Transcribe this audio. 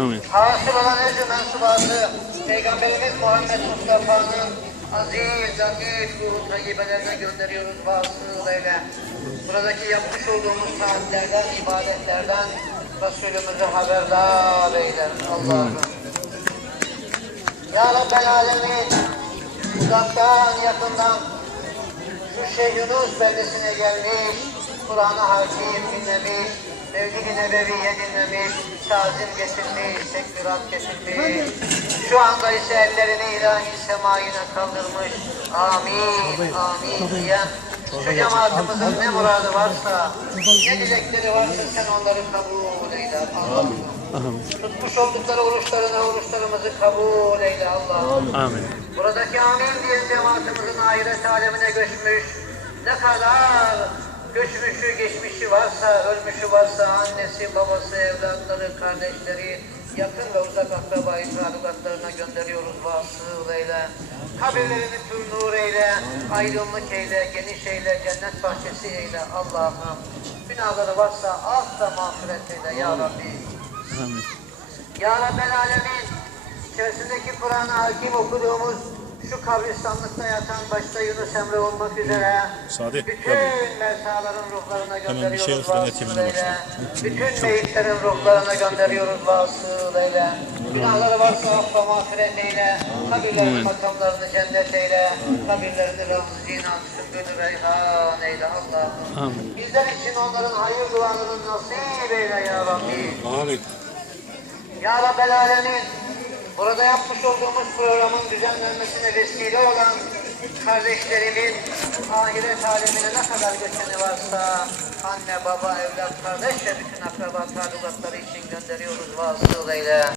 Amin. Hasıl olan özü mensubatı Peygamberimiz Muhammed Mustafa'nın aziz, latif ruhu tayyibelerine gönderiyoruz vasıl eyle. Buradaki yapmış olduğumuz saatlerden, ibadetlerden Resulümüzü haberdar eyle. Allah'ım. Ya Rabbel Alemin, uzaktan yakından şu Şeyh Yunus beldesine gelmiş, Kur'an-ı Hakim dinlemiş, Mevlid-i Nebevi'ye dinlemiş, tazim getirmiş, tekbirat getirmiş. Şu anda ise ellerini ilahi semayine kaldırmış. Amin, amin diyen şu cemaatimizin ne muradı varsa, ne dilekleri varsa sen onları kabul eyle Allah'ım. Amin. Tutmuş oldukları oruçlarını, oruçlarımızı kabul eyle Allah'ım. Amin. Buradaki amin diyen cemaatimizin ahiret alemine göçmüş, ne kadar göçmüşü, geçmişi varsa, ölmüşü varsa, annesi, babası, evlatları, kardeşleri, yakın ve uzak akrabayı talugatlarına gönderiyoruz vasıl eyle. Kabirlerini pür nur eyle, aydınlık eyle, geniş eyle, cennet bahçesi eyle Allah'ım. Günahları varsa af da mağfiret eyle ya Rabbi. Amin. Ya Rabbel Alemin, içerisindeki Kur'an-ı Hakim okuduğumuz şu kabristanlıkta yatan başta Yunus Emre olmak üzere Sadi, bütün tabii. mersaların ruhlarına bir şey gönderiyoruz yeminle eyle. Bütün meyitlerin ruhlarına gönderiyoruz vasıl eyle. Günahları varsa affa mağfiret eyle. Kabirlerin makamlarını cennet eyle. Kabirlerini ravz-ı cinan, sümbülü reyhan eyle Allah'ım. Amin. Bizler için onların hayır dualarını nasip eyle ya Rabbi. Amin. Ya Rabbel Alemin, burada yapmış olduğumuz programın düzenlenmesine vesile olan kardeşlerimin ahiret alemine ne kadar göçeni varsa anne, baba, evlat, kardeş ve bütün akraba talugatları için gönderiyoruz vasıl eyle.